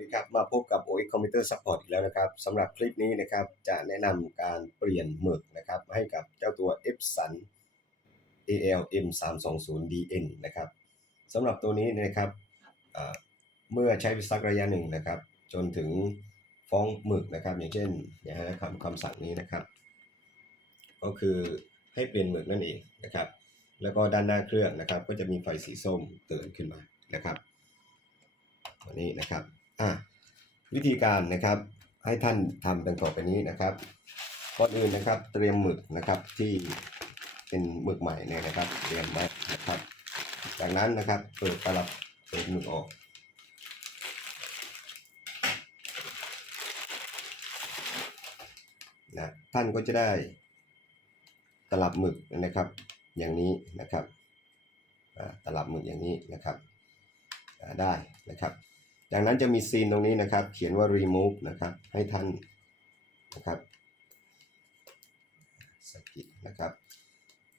ดีครับ มาพบกับ OX Computer Support อีกแล้วนะครับสำหรับคลิปนี้นะครับจะแนะนำการเปลี่ยนหมึกนะครับให้กับเจ้าตัว Epson ALM 3 2 0 DN นะครับสำหรับตัวนี้นะครับเมื่อใช้ไปสักระยะหนึ่งนะครับ จนถึงฟ้องหมึกนะครับ อย่างเช่นอย่างคำคำสั่งนี้นะครับ ก็คือให้เปลี่ยนหมึกนั่นเองนะครับ แล้วก็ด้านหน้าเครื่องนะครับ ก็จะมีไฟสีส้มเตือนขึ้นมานะครับตัวนี้นะครับ อะวิธีการนะครับให้ท่านทำดังต่อไปนี้นะครับก่อนอื่นนะครับเตรียมหมึกนะครับที่เป็นหมึกใหม่เนี่ยนะครับ เตรียมไว้นะครับ จากนั้นนะครับเปิดตลับเปิดหมึกออกนะท่านก็จะได้ตลับหมึกนะครับอย่างนี้นะครับอ่าตลับหมึกอย่างนี้นะครับได้นะครับ จากนั้นจะมีซีนตรงนี้นะครับ เขียนว่า remove นะครับ ให้ท่านนะครับสกิดนะครับ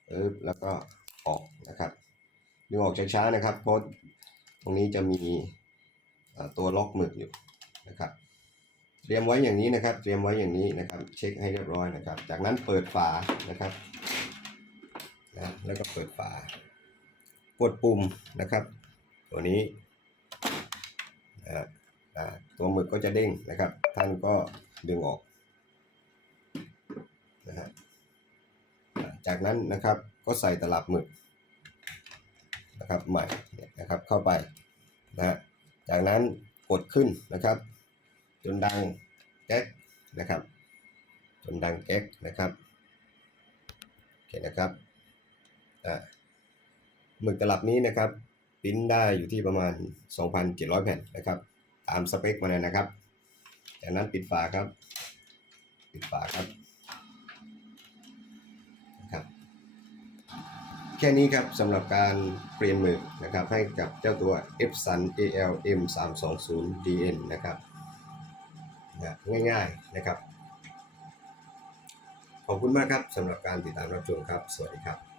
เออแล้วก็ออกนะครับดึงออกช้าๆนะครับ เพราะตรงนี้จะมีตัวล็อกหมึกอยู่นะครับ เตรียมไว้อย่างนี้นะครับ เตรียมไว้อย่างนี้นะครับ เช็คให้เรียบร้อยนะครับ จากนั้นเปิดฝานะครับนะแล้วก็เปิดฝากดปุ่มนะครับ ตัวนี้ ตัวหมึกก็จะเด้งนะครับ ท่านก็ดึงออกนะฮะจากนั้นนะครับก็ใส่ตลับหมึกนะครับใหม่เนี่ยนะครับเข้าไปนะฮะจากนั้นกดขึ้นนะครับ จนดังแก๊กนะครับ จนดังแก๊กนะครับโอเคนะครับอ่าหมึกตลับนี้นะครับ ปริ้นได้อยู่ที่ประมาณ 2,700 แผ่นนะครับ ตามสเปคมาเลยนะครับ จากนั้นปิดฝาครับ ปิดฝาครับนะครับ แค่นี้ครับสำหรับการเปลี่ยนหมึกนะครับ ให้กับเจ้าตัว Epson ALM 320 DN นะครับนะง่ายๆนะครับ ขอบคุณมากครับสำหรับการติดตามรับชมครับ สวัสดีครับ